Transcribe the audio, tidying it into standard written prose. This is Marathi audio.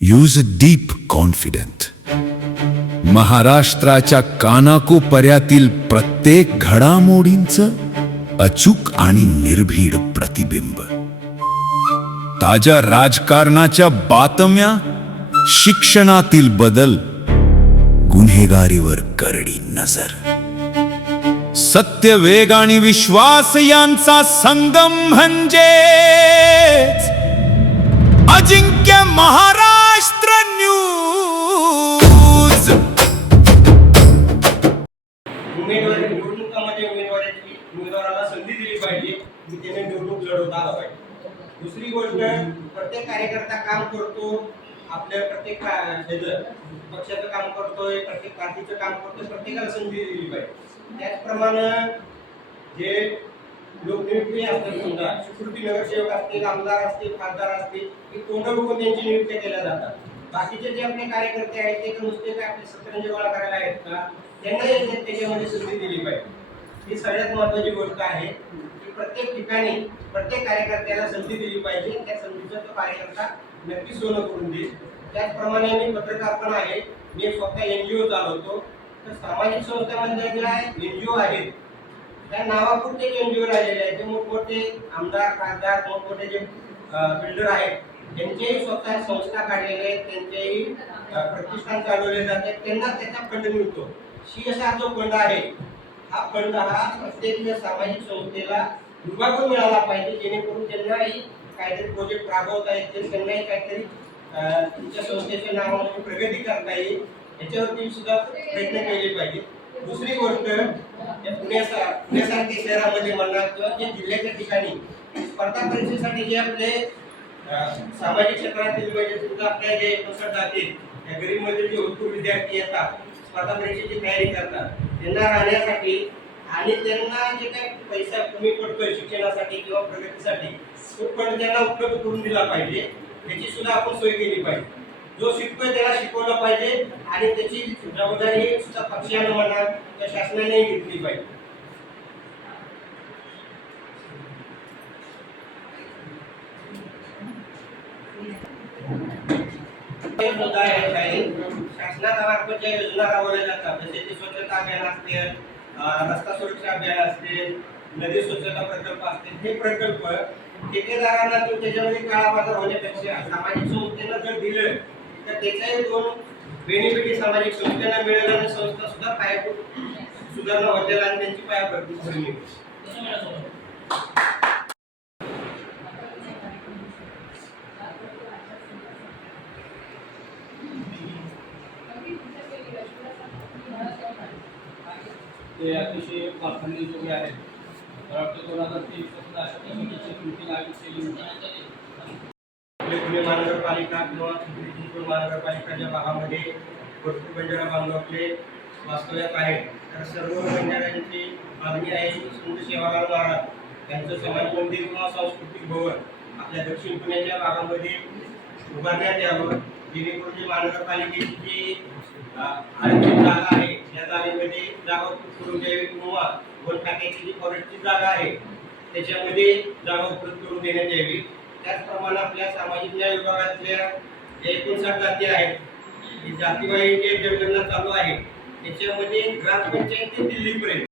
Use deep confident. महाराष्ट्राच्या कानाकोपऱ्यातील प्रत्येक घडामोडींचं अचूक आणि निर्भीड प्रतिबिंब. ताज्या राजकारणाच्या बातम्या, शिक्षणातील बदल, गुन्हेगारीवर करडी नजर. सत्य, वेग आणि विश्वास यांचा संगम म्हणजे अजिंक्य महाराष्ट्र न्यूज. निवडणुकामध्ये उमेदवाराला संधी दिली पाहिजे की त्याने निवडणूक लढवता आला पाहिजे. दुसरी गोष्ट, प्रत्येक कार्यकर्ता काम करतो, आपल्या प्रत्येक पक्षाचं काम करतोय, प्रत्येक पार्टीचं काम करतोय, प्रत्येकाला संधी दिली पाहिजे. त्याचप्रमाणे जे लोकनियुक्ती असतात, समजा सुकृती नगरसेवक असतील, आमदार असतील, खासदार असतील, ही तोंड बघून त्यांची नियुक्त्या केल्या जातात. बाकीचे जे आपले कार्यकर्ते आहेत ते नुसते काय आपले सतरंजी गोळा करायला आहेत का, त्यांना त्याच्यामध्ये संधी दिली पाहिजे. ही सगळ्यात महत्त्वाची गोष्ट आहे की प्रत्येक ठिकाणी प्रत्येक कार्यकर्त्याला संधी दिली पाहिजे. त्या संधीचा तो कार्यकर्ता नक्की सोनं करून देईल. त्याचप्रमाणे मी पत्रकार पण आहे, मी स्वतः NGO चालवतो. तर सामाजिक संस्थांमध्ये ज्या NGO आहेत त्या नावापुरते NGO राहिलेले आहेत. जे मोठमोठे आमदार, खासदार, मोठमोठे जे बिल्डर आहेत त्यांचेही स्वतः संस्था काढलेले आहेत, त्यांचेही प्रतिष्ठान चालवले जाते, त्यांना त्याचा फंड मिळतो. CSR जो फंड आहे, हा फंड हा प्रत्येक सामाजिक संस्थेला विभागून मिळाला पाहिजे, जेणेकरून त्यांनाही काहीतरी प्रोजेक्ट राबवता येतील, त्यांनाही काहीतरी तुमच्या संस्थेच्या नावाने प्रगती करता येईल, याच्यावरती सुद्धा प्रयत्न केले पाहिजे. दुसरी गोष्ट, पुण्यासारख्या शहरामध्ये म्हणा किंवा जे जिल्ह्याच्या ठिकाणी स्पर्धा परीक्षेसाठी जे आपले सामाजिक क्षेत्रातील म्हणजे सुद्धा आपल्या जे जातील त्या गरीबमध्ये जे उत्तम विद्यार्थी येतात, स्पर्धा परीक्षेची तयारी करतात, त्यांना राहण्यासाठी आणि त्यांना जे काही पैसा कमी पडतोय शिक्षणासाठी किंवा प्रगतीसाठी, तो फंड त्यांना उपलब्ध करून दिला पाहिजे. त्याची सुद्धा आपण सोय केली पाहिजे. जो शिकतोय त्याला शिकवलं पाहिजे आणि त्याची जबाबदारी सुद्धा पक्षाने म्हणा त्या शासनाने घेतली पाहिजे. मुद्दा आहे शासनामार्फत ज्या योजना राबवल्या जातात, जसे की स्वच्छता अभियान असतील, रस्ता सुरक्षा अभियान असतील, नदी स्वच्छता प्रकल्प असतील, हे प्रकल्प ठेकेदारांना त्याच्यामध्ये काळाबाजार होण्यापेक्षा सामाजिक संस्थेला जर दिलं तर त्याचाही दोन बेनिफिट सामाजिक संस्थेला मिळेल आणि संस्था सुद्धा पायाभूत सुधारणा होतील आणि त्यांची पायाभरती होईल. ते अतिशय प्राधान्ययोग्य आहेत. मला वाटतं 2023 पासून अशा पद्धतीची कृती लागू केली होती. पुणे महानगरपालिका किंवा चिंचवड महानगरपालिका ज्या भागामध्ये भरपूर बंजारा बांधव आपले वास्तव्यात आहेत, तर सर्व बंजाऱ्यांची मागणी आहे संत सेवालाल महाराज यांचं समाज मंदिर किंवा सांस्कृतिक भवन आपल्या दक्षिण पुण्याच्या भागामध्ये उभारण्यात यावं, जेणेकरून जी महानगरपालिकेची जी आरक्षित जागा आहे या जागेमध्ये जागा उपलब्ध करून द्यावी किंवा वन खात्याची जी फॉरेस्टची जागा आहे त्याच्यामध्ये जागा उपलब्ध करून देण्यात यावी. त्याचप्रमाणे आपल्या सामाजिक न्याय विभागातल्या 59 जाती आहेत, जातीवाही जे जनगणना चालू आहे त्याच्यामध्ये ग्रामपंचायत ते दिल्लीपर्यंत